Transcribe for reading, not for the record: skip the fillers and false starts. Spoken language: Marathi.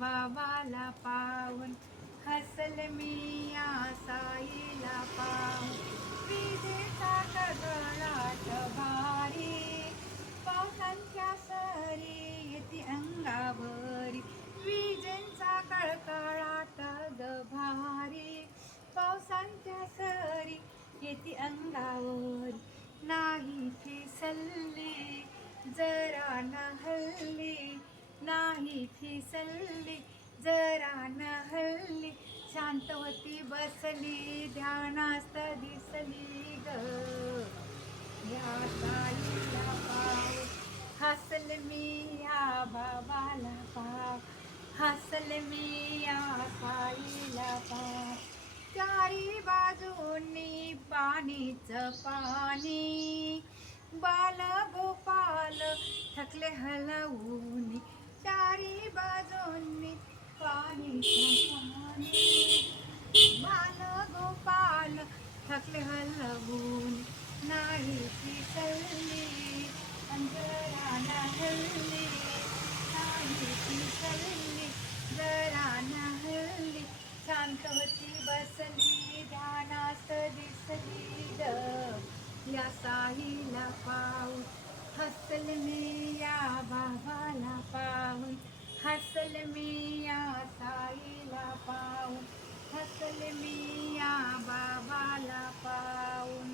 बाबाला पाहून, हसल मी या साईला पाहून. विजेचा कडकडाट भारी, पावसांच्या सरी येती अंगावरी. विजेचा कळकळाट ग भारी, पावसांच्या सरी येती अंगावरी. नाही फिसलली जरा न हल्ली, नाही फिसलली जरा न हल्ली. शांतवती बसली ध्यानास्त दिसली ग, या साईला पाहून. हसल मी या बाबाला पाव, हसल मी या साईला पाव. चारी बाजूनी पाणीच पाणी, बाल गोपाल थकले हलवून. चारी बाजूनी पाणीच पाणी, बाल गोपाल थकले हलवून. नाही फिसलली जरा न हल्ली, नाही फिसलली जरा न हल्ली. शांत होती बसली ध्यानात दिसली ग, या साईला पाहून. हसल मी या बाबाला पाहून, हसल मी या साईला पाहून, हसल मी या बाबाला पाहून.